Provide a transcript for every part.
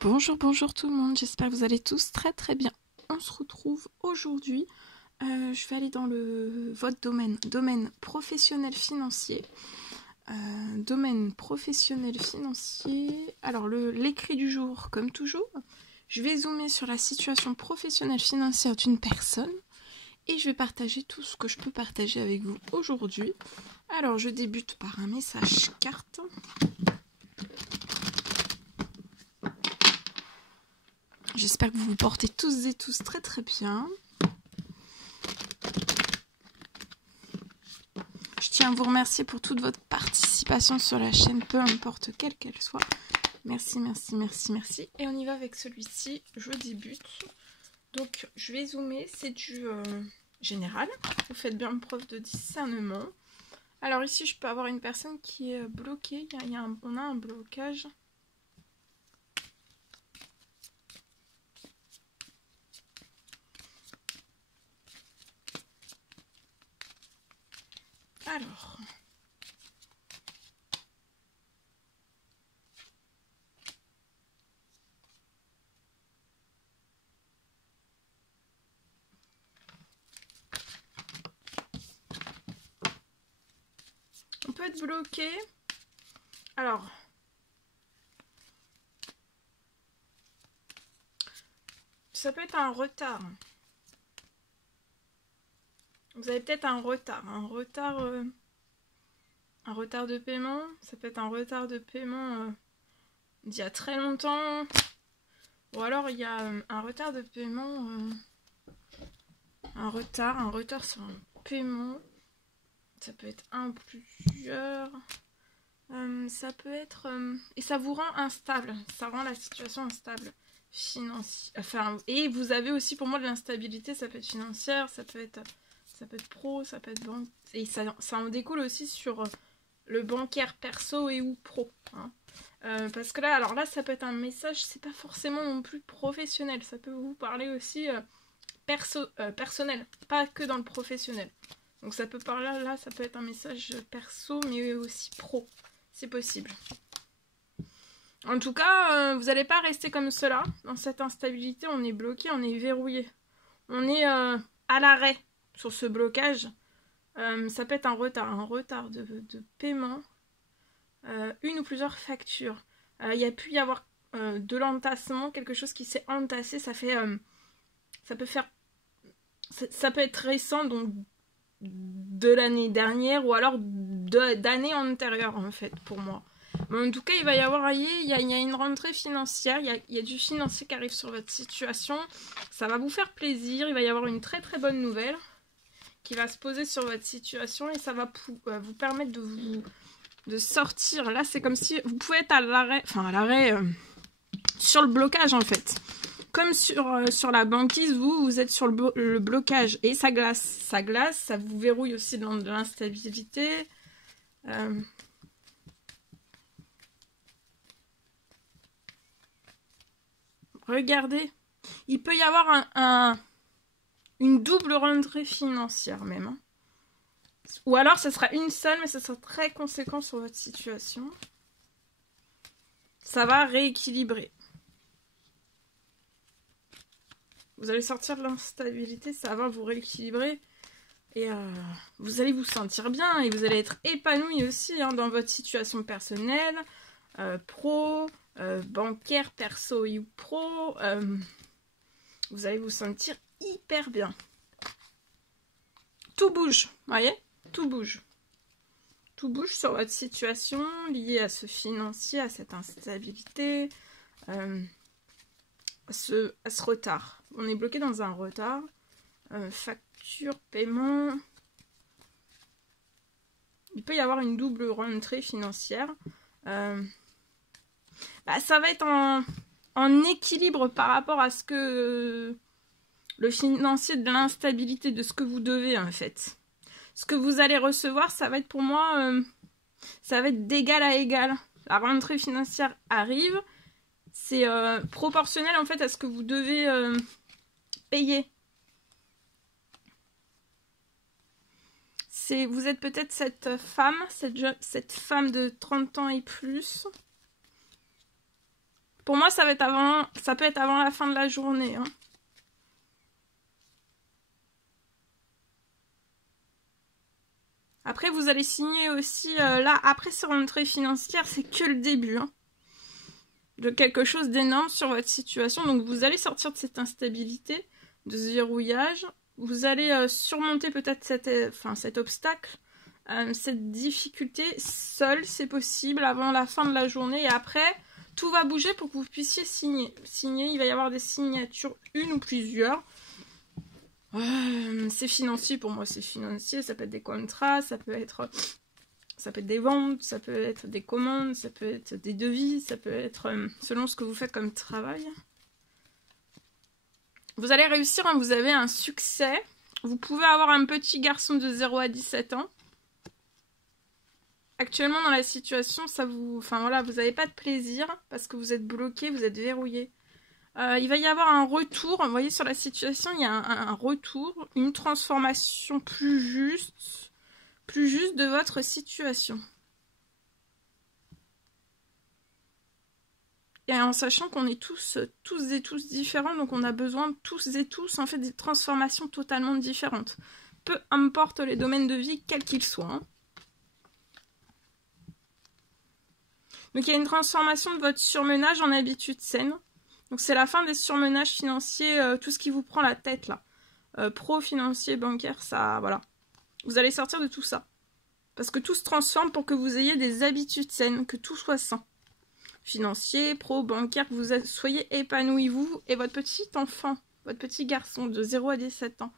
Bonjour, bonjour tout le monde, j'espère que vous allez tous très bien. On se retrouve aujourd'hui, je vais aller dans votre domaine professionnel financier. Domaine professionnel financier, alors l'écrit du jour comme toujours, je vais zoomer sur la situation professionnelle financière d'une personne et je vais partager tout ce que je peux partager avec vous aujourd'hui. Alors je débute par un message carte. J'espère que vous vous portez tous et tous très bien. Je tiens à vous remercier pour toute votre participation sur la chaîne, peu importe quelle qu'elle soit. Merci. Et on y va avec celui-ci, je débute. Donc je vais zoomer, c'est du général. Vous faites bien preuve de discernement. Alors ici, je peux avoir une personne qui est bloquée. On a un blocage. Alors, on peut être bloqué. Alors, ça peut être un retard. Vous avez peut-être un retard de paiement. Ça peut être un retard de paiement d'il y a très longtemps. Ou alors il y a un retard de paiement, un retard sur un paiement. Ça peut être un ou plusieurs. Ça peut être... et ça vous rend instable. Ça rend la situation instable. Financière. Enfin, et vous avez aussi pour moi de l'instabilité. Ça peut être financière, ça peut être pro, ça peut être banque. Et ça en découle aussi sur le bancaire perso et ou pro. Hein. Parce que là, alors là, ça peut être un message, c'est pas forcément non plus professionnel. Ça peut vous parler aussi personnel, pas que dans le professionnel. Donc ça peut parler là, ça peut être un message perso, mais aussi pro. C'est possible. En tout cas, vous n'allez pas rester comme cela. Dans cette instabilité, on est bloqué, on est verrouillé. On est à l'arrêt sur ce blocage. Ça peut être un retard de paiement. Une ou plusieurs factures. Il y a pu y avoir de l'entassement, quelque chose qui s'est entassé. Ça peut être récent, donc de l'année dernière ou alors d'années antérieures en fait pour moi. Mais en tout cas, il va y avoir il y a une rentrée financière, il y a du financier qui arrive sur votre situation. Ça va vous faire plaisir, il va y avoir une très bonne nouvelle qui va se poser sur votre situation et ça va vous permettre de sortir. Là, c'est comme si vous pouvez être à l'arrêt, sur le blocage en fait. Comme sur la banquise, vous êtes sur le blocage et ça glace. Ça vous verrouille aussi dans de l'instabilité. Regardez, il peut y avoir une double rentrée financière même. Hein. Ou alors, ce sera une seule, mais ce sera très conséquent sur votre situation. Ça va rééquilibrer. Vous allez sortir de l'instabilité, ça va vous rééquilibrer. Et vous allez vous sentir bien et vous allez être épanoui aussi hein, dans votre situation personnelle, pro, bancaire, perso ou pro. Vous allez vous sentir hyper bien. Tout bouge, vous voyez? Tout bouge. Tout bouge sur votre situation liée à ce financier, à cette instabilité, à ce retard. On est bloqué dans un retard. Facture, paiement. Il peut y avoir une double rentrée financière. Ça va être en équilibre par rapport à ce que le financier, de l'instabilité, de ce que vous devez en fait. Ce que vous allez recevoir, ça va être pour moi, ça va être d'égal à égal. La rentrée financière arrive, c'est proportionnel en fait à ce que vous devez payer. Vous êtes peut-être cette femme de 30 ans et plus, Pour moi, ça peut être avant la fin de la journée. Hein. Après, vous allez signer aussi, là, après ces rentrées financières, c'est que le début. Hein, de quelque chose d'énorme sur votre situation. Donc, vous allez sortir de cette instabilité, de ce verrouillage. Vous allez surmonter peut-être cet obstacle, cette difficulté seul, c'est possible, avant la fin de la journée. Et après, tout va bouger pour que vous puissiez signer. Il va y avoir des signatures, une ou plusieurs. C'est financier, pour moi c'est financier, ça peut être des contrats, ça peut être des ventes, ça peut être des commandes, ça peut être des devis, ça peut être selon ce que vous faites comme travail. Vous allez réussir, hein, vous avez un succès. Vous pouvez avoir un petit garçon de 0 à 17 ans. Actuellement dans la situation, vous n'avez pas de plaisir parce que vous êtes bloqué, vous êtes verrouillé. Il va y avoir un retour, vous voyez sur la situation, il y a un retour, une transformation plus juste de votre situation. Et en sachant qu'on est tous et tous différents, donc on a besoin tous et tous en fait des transformations totalement différentes. Peu importe les domaines de vie, quels qu'ils soient. Hein. Donc il y a une transformation de votre surmenage en habitude saine. Donc c'est la fin des surmenages financiers, tout ce qui vous prend la tête là. Pro, financier, bancaire, ça, voilà. Vous allez sortir de tout ça. Parce que tout se transforme pour que vous ayez des habitudes saines, que tout soit sain. Financier, pro, bancaire, que vous soyez épanoui, vous et votre petit enfant, votre petit garçon de 0 à 17 ans.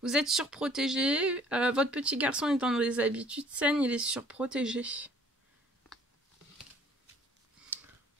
Vous êtes surprotégé, votre petit garçon est dans des habitudes saines, il est surprotégé.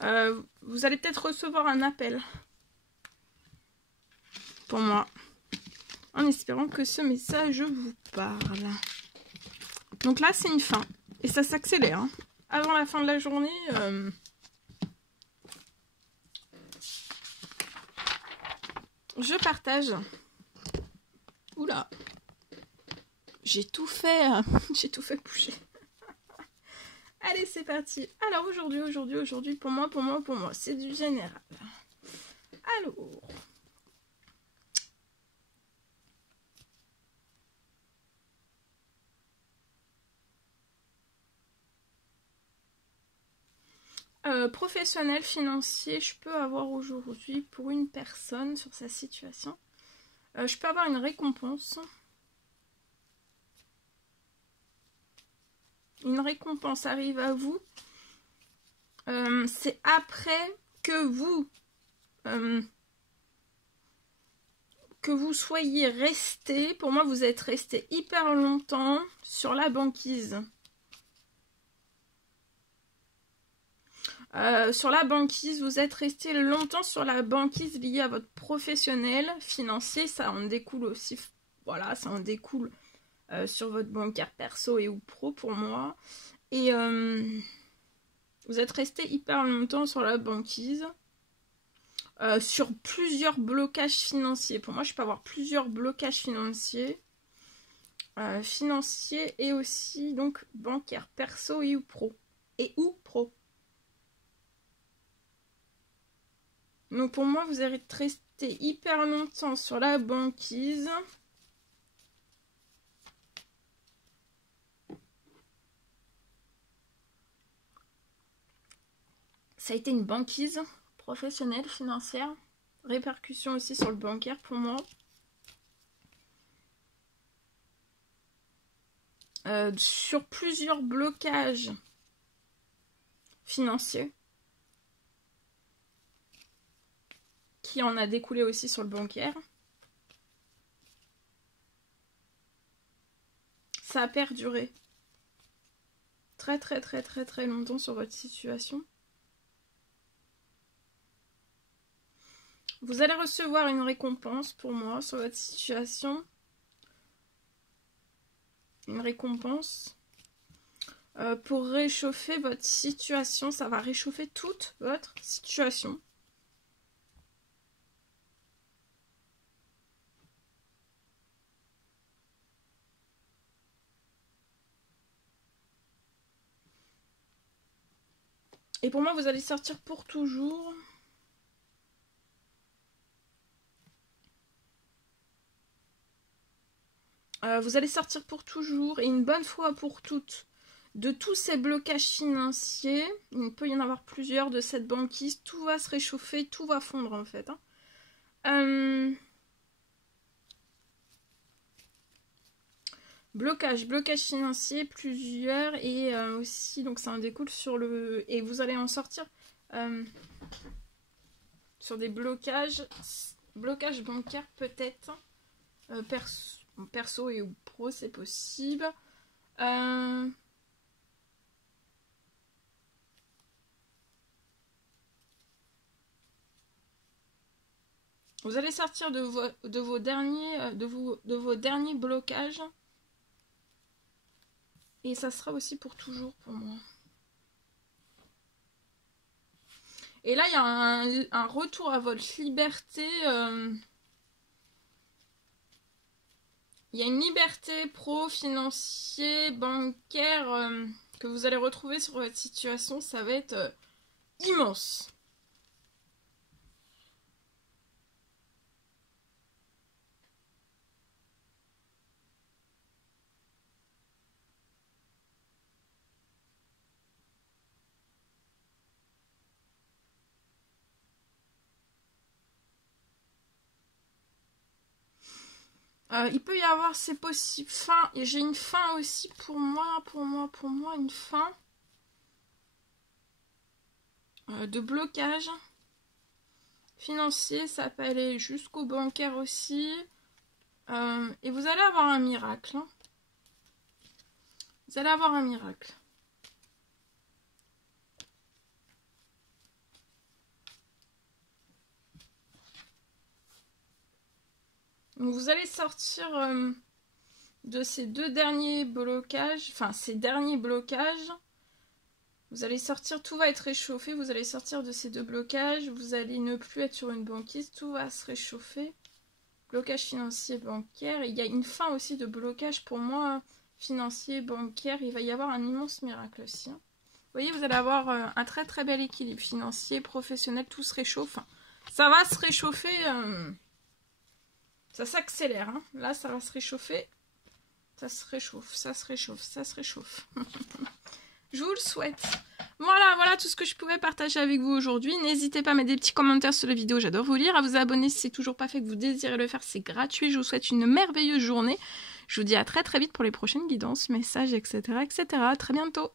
Vous allez peut-être recevoir un appel pour moi, en espérant que ce message vous parle. Donc là, c'est une fin, et ça s'accélère. Hein. Avant la fin de la journée, je partage. Oula, j'ai tout fait bouger. Allez, c'est parti. Alors aujourd'hui, pour moi, c'est du général. Alors, professionnel, financier, je peux avoir aujourd'hui pour une personne sur sa situation. Je peux avoir une récompense. Une récompense arrive à vous. C'est après que vous soyez resté. Pour moi, vous êtes resté hyper longtemps sur la banquise. Sur la banquise, vous êtes resté longtemps sur la banquise liée à votre professionnel financier. Ça en découle aussi. Voilà, ça en découle sur votre bancaire perso et ou pro pour moi. Et vous êtes resté hyper longtemps sur la banquise. Sur plusieurs blocages financiers. Pour moi, je peux avoir plusieurs blocages financiers. Financiers et aussi donc bancaire perso et ou pro. Donc pour moi, vous êtes resté hyper longtemps sur la banquise. Ça a été une banquise professionnelle, financière. Répercussions aussi sur le bancaire pour moi. Sur plusieurs blocages financiers. Qui en a découlé aussi sur le bancaire. Ça a perduré très longtemps sur votre situation. Vous allez recevoir une récompense pour moi sur votre situation. Une récompense pour réchauffer votre situation. Ça va réchauffer toute votre situation. Et pour moi, vous allez sortir pour toujours Vous allez sortir pour toujours et une bonne fois pour toutes de tous ces blocages financiers. Il peut y en avoir plusieurs de cette banquise. Tout va se réchauffer, tout va fondre en fait. Blocage financier, plusieurs. Et aussi, donc ça en découle sur le... Et vous allez en sortir sur des blocages bancaires peut-être. Perso et ou pro, c'est possible. Vous allez sortir de vos derniers blocages. Et ça sera aussi pour toujours pour moi. Et là, il y a un retour à votre liberté. Il y a une liberté pro-financier, bancaire que vous allez retrouver sur votre situation. Ça va être immense. Il peut y avoir, c'est possible, fin, et j'ai une fin aussi pour moi, une fin de blocage financier, ça peut aller jusqu'au bancaire aussi, et vous allez avoir un miracle, hein. Vous allez avoir un miracle. Donc vous allez sortir de ces deux derniers blocages, enfin ces derniers blocages. Vous allez sortir, tout va être réchauffé, vous allez sortir de ces deux blocages, vous allez ne plus être sur une banquise, tout va se réchauffer. Blocage financier, bancaire. Et il y a une fin aussi de blocage pour moi, financier, bancaire. Il va y avoir un immense miracle aussi, hein. Vous voyez, vous allez avoir un très très bel équilibre financier, professionnel, tout se réchauffe. Ça va se réchauffer... Ça s'accélère, hein. Là, ça va se réchauffer. Ça se réchauffe, ça se réchauffe, ça se réchauffe. Je vous le souhaite. Voilà tout ce que je pouvais partager avec vous aujourd'hui. N'hésitez pas à mettre des petits commentaires sur la vidéo, j'adore vous lire. À vous abonner si c'est toujours pas fait, que vous désirez le faire, c'est gratuit. Je vous souhaite une merveilleuse journée. Je vous dis à très très vite pour les prochaines guidances, messages, etc. etc. À très bientôt.